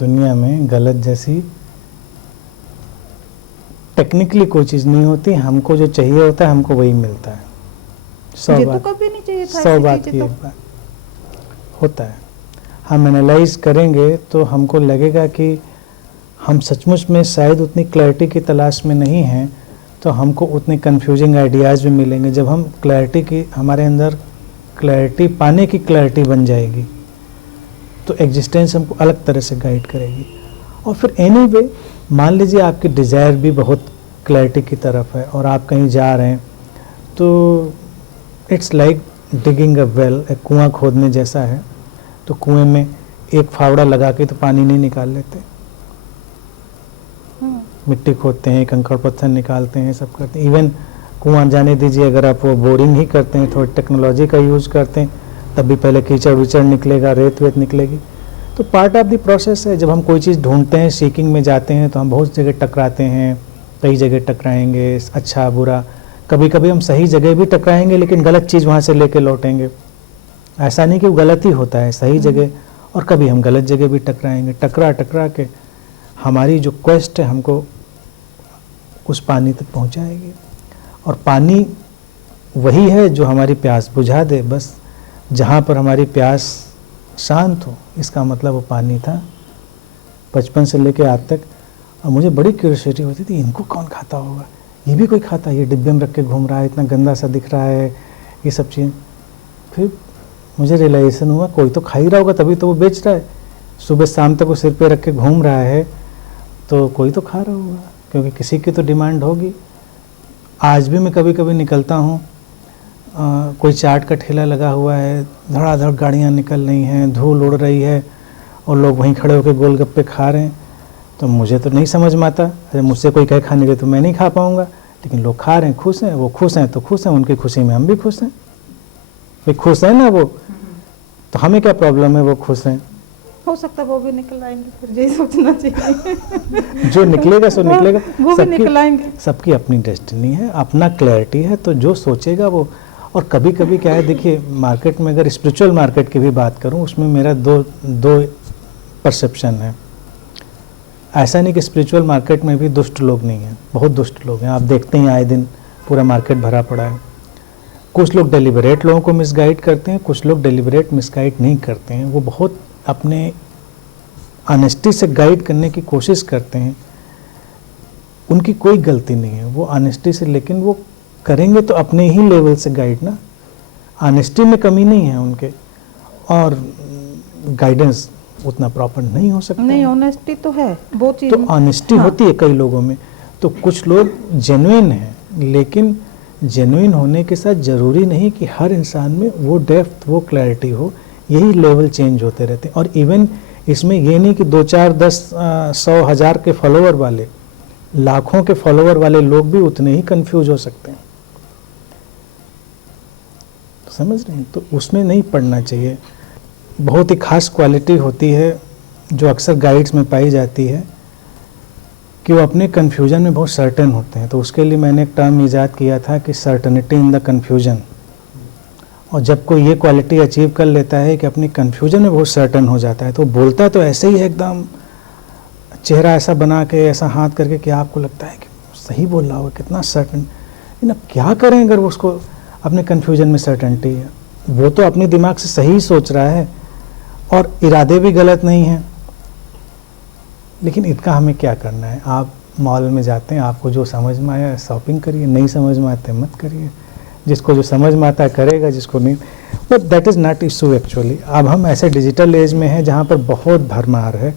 दुनिया में गलत जैसी टेक्निकली कोई चीज़ नहीं होती। हमको जो चाहिए होता है हमको वही मिलता है। 100 बात तो कभी नहीं चाहिए था 100 बात की एक बात होता है। हम एनालाइज करेंगे तो हमको लगेगा कि हम सचमुच में शायद उतनी क्लैरिटी की तलाश में नहीं हैं, तो हमको उतने कंफ्यूजिंग आइडियाज़ भी मिलेंगे। जब हम क्लैरिटी की, हमारे अंदर क्लैरिटी पाने की क्लैरिटी बन जाएगी तो एग्जिस्टेंस हमको अलग तरह से गाइड करेगी। और फिर एनीवे मान लीजिए आपकी डिज़ायर भी बहुत क्लैरिटी की तरफ है और आप कहीं जा रहे हैं, तो it's like digging a well, एक कुआं खोदने जैसा है। तो कुएं में एक फावड़ा लगा के तो पानी नहीं निकाल लेते, मिट्टी खोदते हैं, कंकड़ पत्थर निकालते हैं, सब करते हैं। इवन कुआं जाने दीजिए, अगर आप वो बोरिंग ही करते हैं, थोड़ी टेक्नोलॉजी का यूज़ करते हैं, तब भी पहले कीचड़ विचड़ निकलेगा, रेत वेत निकलेगी। तो पार्ट ऑफ द प्रोसेस है। जब हम कोई चीज़ ढूंढते हैं, सीकिंग में जाते हैं, तो हम बहुत जगह टकराते हैं, कई जगह टकराएंगे, अच्छा बुरा। कभी कभी हम सही जगह भी टकराएंगे लेकिन गलत चीज़ वहाँ से लेके लौटेंगे। ऐसा नहीं कि वो गलत ही होता है, सही जगह, और कभी हम गलत जगह भी टकराएंगे। टकरा टकरा के हमारी जो क्वेस्ट है हमको उस पानी तक पहुँचाएगी। और पानी वही है जो हमारी प्यास बुझा दे। बस जहाँ पर हमारी प्यास शांत हो, इसका मतलब वो पानी था। बचपन से लेके आज तक और मुझे बड़ी क्यूरियोसिटी होती थी, इनको कौन खाता होगा, ये भी कोई खाता है, ये डिब्बे में रख के घूम रहा है, इतना गंदा सा दिख रहा है, ये सब चीज़। फिर मुझे रियलाइजेशन हुआ कोई तो खा ही रहा होगा, तभी तो वो बेच रहा है। सुबह शाम तक वो सिर पे रख के घूम रहा है तो कोई तो खा रहा होगा, क्योंकि किसी की तो डिमांड होगी। आज भी मैं कभी कभी निकलता हूँ, कोई चाट का ठेला लगा हुआ है, धड़ाधड़ गाड़ियाँ निकल रही हैं, धूल उड़ रही है और लोग वहीं खड़े होकर गोलगप्पे खा रहे हैं। तो मुझे तो नहीं समझ में आता, अरे मुझसे कोई कहे खाने के तो मैं नहीं खा पाऊँगा, लेकिन लोग खा रहे हैं, खुश हैं, वो खुश हैं तो खुश हैं, उनकी खुशी में हम भी खुश हैं। वे खुश हैं ना वो, तो हमें क्या प्रॉब्लम है वो खुश हैं। हो सकता है वो भी निकल आएंगे, फिर यही सोचना चाहिए। जो निकलेगा सो निकलेगा, वो भी निकल आएंगे। सबकी अपनी डेस्टिनी है, अपना क्लैरिटी है, तो जो सोचेगा वो। और कभी कभी क्या है, देखिए मार्केट में, अगर स्पिरिचुअल मार्केट की भी बात करूं, उसमें मेरा दो परसेप्शन है। ऐसा नहीं कि स्पिरिचुअल मार्केट में भी दुष्ट लोग नहीं हैं, बहुत दुष्ट लोग हैं। आप देखते हैं आए दिन पूरा मार्केट भरा पड़ा है। कुछ लोग डेलिबरेट लोगों को मिसगाइड करते हैं, कुछ लोग डेलिबरेट मिसगाइड नहीं करते हैं। वो बहुत अपने ऑनेस्टी से गाइड करने की कोशिश करते हैं, उनकी कोई गलती नहीं है, वो ऑनेस्टी से, लेकिन वो करेंगे तो अपने ही लेवल से गाइड ना, ऑनेस्टी में कमी नहीं है उनके, और गाइडेंस उतना प्रॉपर नहीं हो सकता। नहीं, ऑनेस्टी तो है, वो चीज़ तो ऑनेस्टी होती है कई लोगों में। तो कुछ लोग जेन्युइन हैं, लेकिन जेन्युइन होने के साथ ज़रूरी नहीं कि हर इंसान में वो डेप्थ, वो क्लैरिटी हो। यही लेवल चेंज होते रहते हैं। और इवन इसमें ये नहीं कि 2, 4, 10, 100, 1000 के फॉलोअर वाले, लाखों के फॉलोअर वाले लोग भी उतने ही कंफ्यूज हो सकते हैं। तो समझ रहे हैं, तो उसमें नहीं पढ़ना चाहिए। बहुत ही खास क्वालिटी होती है जो अक्सर गाइड्स में पाई जाती है कि वो अपने कन्फ्यूजन में बहुत सर्टेन होते हैं। तो उसके लिए मैंने एक टर्म ईजाद किया था कि सर्टेनिटी इन द कन्फ्यूजन। और जब कोई ये क्वालिटी अचीव कर लेता है कि अपनी कन्फ्यूजन में बहुत सर्टेन हो जाता है, तो बोलता तो ऐसे ही है, एकदम चेहरा ऐसा बना के, ऐसा हाथ करके कि आपको लगता है कि सही बोल रहा होगा, कितना सर्टेन। लेकिन अब क्या करें अगर उसको अपने कन्फ्यूजन में सर्टेनिटी है। वो तो अपने दिमाग से सही सोच रहा है और इरादे भी गलत नहीं हैं, लेकिन इनका हमें क्या करना है। आप मॉल में जाते हैं, आपको जो समझ में आया शॉपिंग करिए, नहीं समझ में आते मत करिए। जिसको जो समझ में आता है करेगा, जिसको नहीं, but that is not issue actually. अब हम ऐसे डिजिटल एज में हैं जहाँ पर बहुत भरमार है,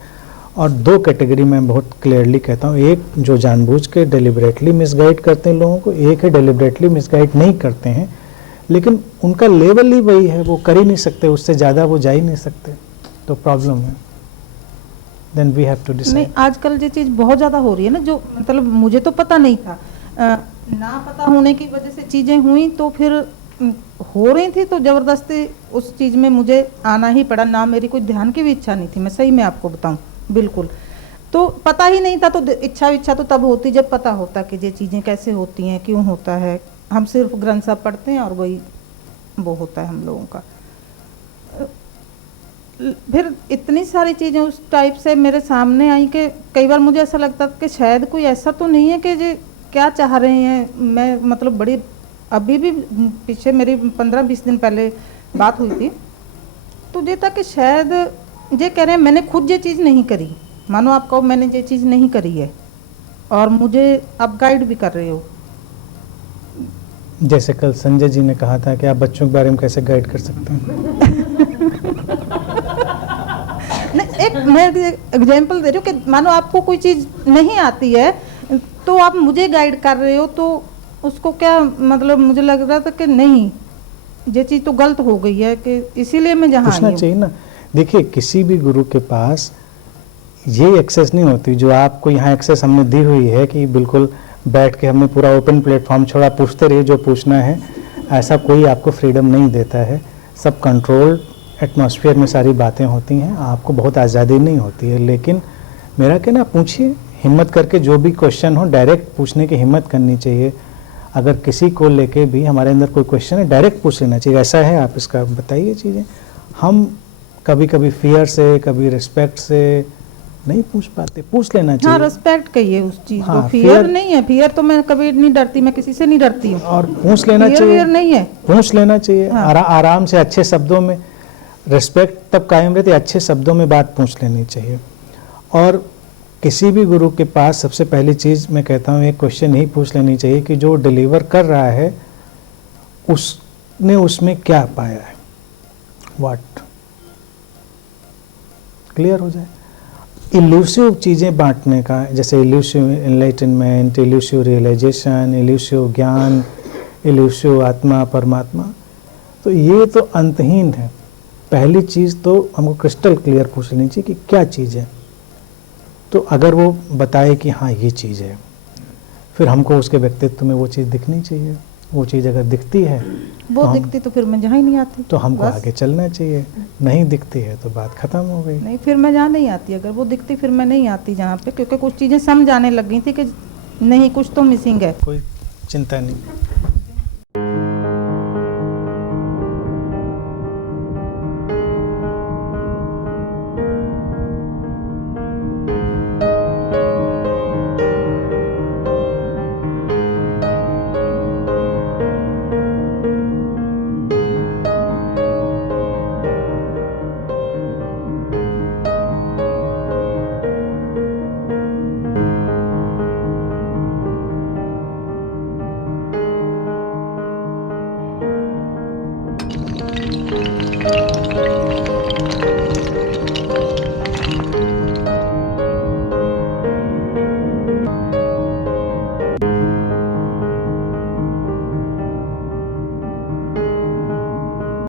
और 2 कैटेगरी में बहुत क्लियरली कहता हूँ। एक जो जानबूझ के डेलिबरेटली मिसगाइड करते हैं लोगों को, एक है डेलिबरेटली मिसगाइड नहीं करते हैं, लेकिन उनका लेवल ही वही है, वो कर ही नहीं सकते, उससे ज़्यादा वो जा ही नहीं सकते, तो प्रॉब्लम है। Then we have to decide. नहीं, आजकल ये चीज़ बहुत ज़्यादा हो रही है ना, जो मतलब मुझे तो पता नहीं था, ना पता होने की वजह से चीज़ें हुई, तो फिर हो रही थी तो ज़बरदस्ती उस चीज़ में मुझे आना ही पड़ा। ना मेरी कोई ध्यान की भी इच्छा नहीं थी, मैं सही में आपको बताऊं, बिल्कुल। तो पता ही नहीं था, तो इच्छा तो तब होती जब पता होता कि ये चीज़ें कैसे होती हैं, क्यों होता है। हम सिर्फ ग्रंथ साहब पढ़ते हैं और वही वो होता है हम लोगों का। फिर इतनी सारी चीज़ें उस टाइप से मेरे सामने आई कि कई बार मुझे ऐसा लगता कि शायद कोई ऐसा तो नहीं है कि ये क्या चाह रहे हैं। मैं मतलब बड़ी अभी भी पीछे मेरी 15-20 दिन पहले बात हुई थी, तो ये था कि शायद ये कह रहे हैं मैंने खुद ये चीज़ नहीं करी, मानो आप कहो मैंने ये चीज़ नहीं करी है और मुझे आप गाइड भी कर रहे हो। जैसे कल संजय जी ने कहा था कि आप बच्चों के बारे में कैसे गाइड कर सकते हैं। नहीं, एक मैं एग्जांपल दे रही हूँ कि मानो आपको कोई चीज़ नहीं आती है तो आप मुझे गाइड कर रहे हो, तो उसको क्या मतलब मुझे लग रहा था कि नहीं ये चीज़ तो गलत हो गई है, कि इसीलिए मैं जहाँ पूछना आई हूँ। चाहिए ना। देखिए किसी भी गुरु के पास ये एक्सेस नहीं होती जो आपको यहाँ एक्सेस हमने दी हुई है कि बिल्कुल बैठ के हमने पूरा ओपन प्लेटफॉर्म छोड़ा, पूछते रहिए जो पूछना है। ऐसा कोई आपको फ्रीडम नहीं देता है। सब कंट्रोल एटमॉस्फेयर में सारी बातें होती हैं, आपको बहुत आज़ादी नहीं होती है। लेकिन मेरा कहना, पूछिए हिम्मत करके, जो भी क्वेश्चन हो डायरेक्ट पूछने की हिम्मत करनी चाहिए। अगर किसी को लेके भी हमारे अंदर कोई क्वेश्चन है डायरेक्ट पूछ लेना चाहिए, ऐसा है आप इसका बताइए चीज़ें। हम कभी कभी फियर से, कभी रिस्पेक्ट से नहीं पूछ पाते, पूछ लेना चाहिए। हाँ, रिस्पेक्ट कहिए उस चीज़ हाँ, को, फियर नहीं है। फियर तो मैं कभी नहीं डरती, मैं किसी से नहीं डरती हूँ। और पूछ लेना फियर चाहिए, नहीं है, पूछ लेना चाहिए। हाँ। आराम से अच्छे शब्दों में, रिस्पेक्ट तब कायम रहती है, अच्छे शब्दों में बात पूछ लेनी चाहिए। और किसी भी गुरु के पास सबसे पहली चीज़ मैं कहता हूँ एक क्वेश्चन ही पूछ लेनी चाहिए कि जो डिलीवर कर रहा है उसने उसमें क्या पाया है, व्हाट, क्लियर हो जाए। इल्यूसिव चीज़ें बांटने का, जैसे illusive enlightenment, illusive realisation, illusive ज्ञान, इल्यूसिव आत्मा परमात्मा, तो ये तो अंतहीन है। पहली चीज़ तो हमको क्रिस्टल क्लियर पूछ लेनी चाहिए कि क्या चीज़ है। तो अगर वो बताए कि हाँ ये चीज़ है, फिर हमको उसके व्यक्तित्व में वो चीज़ दिखनी चाहिए। वो चीज़ अगर दिखती है वो दिखती तो फिर मैं जहाँ ही नहीं आती, तो हमको बस। आगे चलना चाहिए। नहीं दिखती है तो बात खत्म हो गई। नहीं, फिर मैं जहाँ नहीं आती। अगर वो दिखती फिर मैं नहीं आती जहाँ पे, क्योंकि कुछ चीज़ें समझ आने लग गई थी कि नहीं, कुछ तो मिसिंग है। कोई चिंता नहीं।